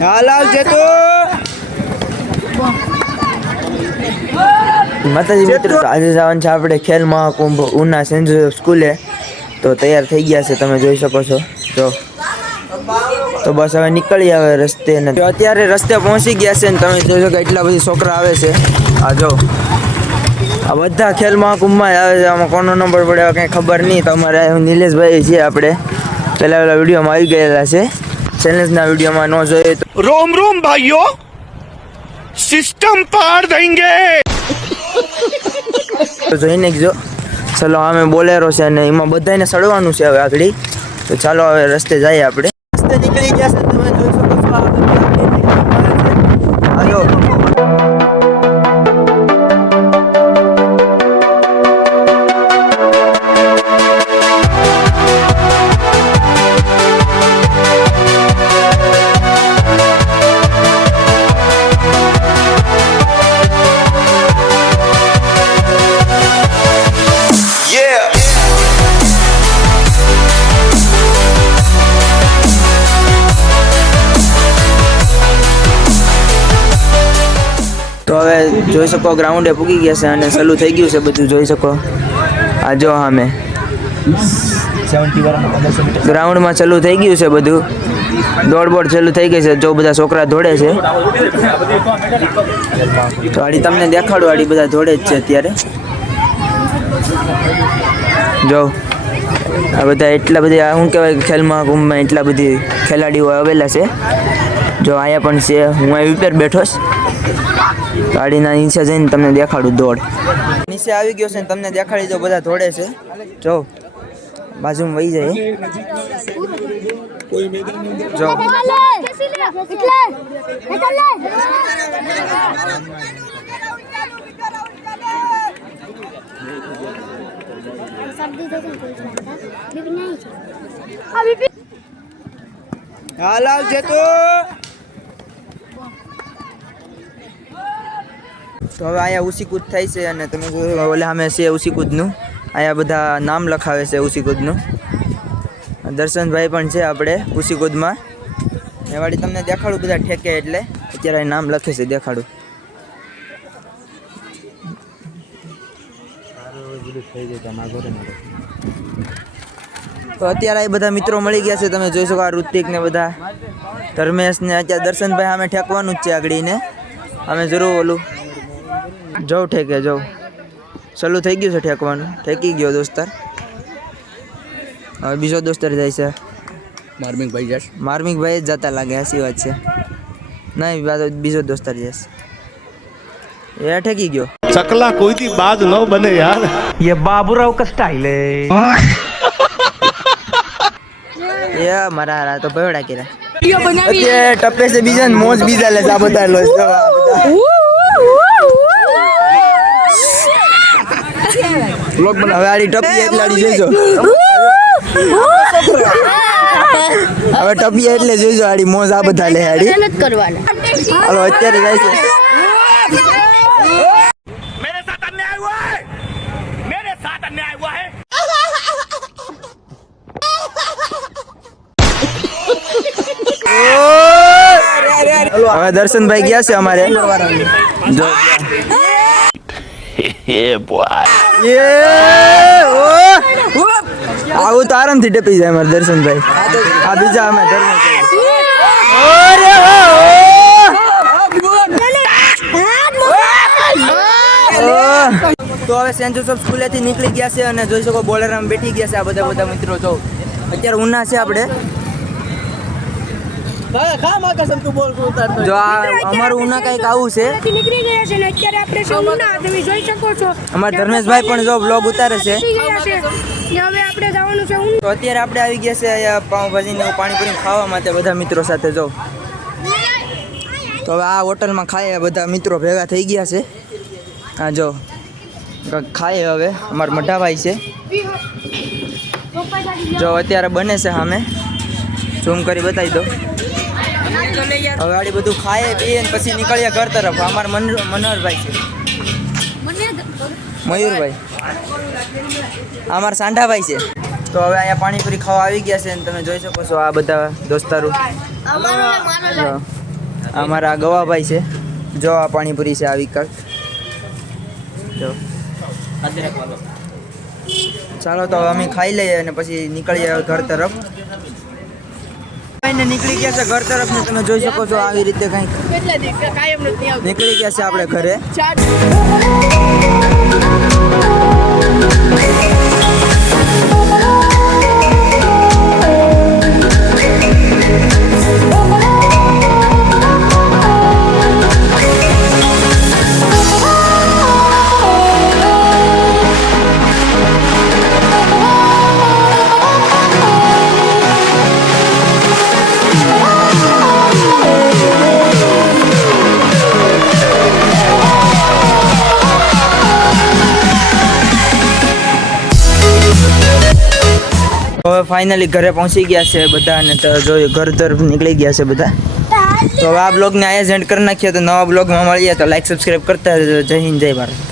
હાલ આવજે તો માતાજી મિત્રો, આજે જવાનું છે આપણે ખેલ મહાકુંભ ઉના સેન્ટ જોસેફ સ્કૂલે. તો તૈયાર થઈ ગયા છે, તમે જોઈ શકો છો. તો બસ હવે નીકળી આવે રસ્તે ને અત્યારે રસ્તે પહોંચી ગયા છે ને તમે જોઈ શકો એટલા બધી છોકરા આવે છે. આ જો આ બધા ખેલ મહાકુંભમાં આવે છે. આમાં કોનો નંબર પડે કંઈ ખબર નહીં. તમારે નિલેશભાઈ છે આપણે પહેલા વિડીયોમાં આવી ગયેલા છે. ચેલેન્જના વિડીયોમાં ન જોઈએ તો रोम रोम भाइयों सिस्टम पार देंगे જોઈને જો. ચલો અમે બોલેરો છે અને એમાં બધાને સડવાનું છે હવે આગળ. તો ચાલો હવે રસ્તે જઈએ આપણે. રસ્તે નીકળી ગયા છે, તમે જોઈ શકો છો. હાલો તો હવે જોઈ શકો ગ્રાઉન્ડે પૂગી ગયા છે અને ચાલુ થઈ ગયું છે બધું. જોઈ શકો આ જો સામે ગ્રાઉન્ડમાં ચાલુ થઈ ગયું છે બધું. દોડ ચાલુ થઈ ગઈ છે. જો બધા છોકરા દોડે છે. તો આડી તમને દેખાડું, આડી બધા દોડે જ છે અત્યારે. જો આ બધા એટલા બધી શું કહેવાય ખેલ મહાકુંભમાં એટલા બધી ખેલાડીઓ આવેલા છે. જો અહીંયા પણ છે. હું અહીં ઉપર બેઠો છું. ગાડીના નીચે જઈને તમને દેખાડું દોડ. નીચે આવી ગયો છે ને તમને દેખાડી દો બધા દોડે છે. જો બાજુમાં વહી જાય. જો હાલ આવજે તો હવે અહીંયા ઉસીકૂદ થાય છે અને તમે જોયું ઓલે સામે છે ઉસીકૂદનું. અહીંયા બધા નામ લખાવે છે ઉસીકૂદનું. દર્શનભાઈ પણ છે આપણે ઉસીકૂદમાં. એ વાળી તમને દેખાડું બધા ઠેકે એટલે અત્યારે નામ લખે છે, દેખાડું. તો અત્યારે આ બધા મિત્રો મળી ગયા છે. તમે જોઈ શકો આ ઋતિક ને બધા ધર્મેશ ને અત્યારે દર્શનભાઈ સામે ઠેકવાનું જ છે આગળને. અમે જરૂર ઓલું જવું ઠેકે જવું ચાલુ થઈ ગયું છે ઠેકવાનું. ઠેકી ગયો દોસ્તાર. હવે બીજો દોસ્તાર જાય છે. માર્મિકભાઈ જ જતા લાગે. સાચી વાત છે. નહીં બીજો દોસ્તાર જશે. એ ઠેકી ગયો. चकला कोई दी बाज न बने यार. ये बाबूराव का स्टाइल है. એ મારા હારા તો ભેવડા કર્યા. અત્યારે ટપ્પે છે બીજા મોજ બીજા લે. આ બધા લો હવે આડી ટપી એટલે આડી જોઈજો. હવે ટપી એટલે જોઈજો આડી મોજ આ બધા લે આડી. હાલો અત્યારે જાય છે. मेरे साथ अन्याय हुआ है, मेरे साथ अन्याय हुआ है. હવે દર્શનભાઈ ગયા છે અમારે. જો આવું તો આરામથી ટપી જાય અમારે દર્શનભાઈ. આ બીજા અમે તો હવે સેન્ટ જોસેફ સ્કૂલેથી નીકળી ગયા છે અને જોઈ શકો બોલેરામ બેઠી ગયા છે આ બધા મિત્રો. જો અત્યારે ઉના છે આપણે. જો અમારું ઉના કઈક આવું છે. નીકળી ગયા છે ને અત્યારે આપણે છે ઉના. તમે જોઈ શકો છો અમારા ધર્મેશભાઈ પણ જો બ્લોગ ઉતારે છે. હવે આપણે જવાનું છે ઉના. તો અત્યારે આપણે આવી ગયા છે અહીંયા પાઉંભાજી ને પાણીપુરી ખાવા માટે બધા મિત્રો સાથે. જો તો હવે આ હોટલમાં ખાઈએ બધા મિત્રો ભેગા થઈ ગયા છે. હા જો ખાઈએ હવે. અમારા મઢાભાઈ છે. જો અત્યારે બને છે સામે. ઝૂમ કરી બતાવી દો. હવે આડી બધું ખાઈએ પીએ ને પછી નીકળીએ ઘર તરફ. અમારા મનોહરભાઈ છે. મયુરભાઈ. અમારા સાંઢાભાઈ છે. તો હવે અહીંયા પાણીપુરી ખાવા આવી ગયા છે અને તમે જોઈ શકો છો આ બધા દોસ્તારો અમારા ગવાભાઈ છે જો આ પાણીપુરી છે આ વિકલ્પ જો ચાલો તો હવે અમે ખાઈ લઈએ અને પછી નીકળીએ ઘર તરફ નીકળી ગયા છે ઘર તરફ ને તમે જોઈ શકો છો આવી રીતે કંઈક નીકળી ગયા છે આપણે ઘરે હવે ફાઇનલી ઘરે પહોંચી ગયા છે બધા અને તો જો ઘર તરફ નીકળી ગયા છે બધા તો હવે આ બ્લોગને અહીંયા જ એન્ડ કરી નાખીએ તો નવા બ્લોગમાં મળીએ તો લાઈક સબસ્ક્રાઈબ કરતા રહેજો જય હિન્દ જય ભારત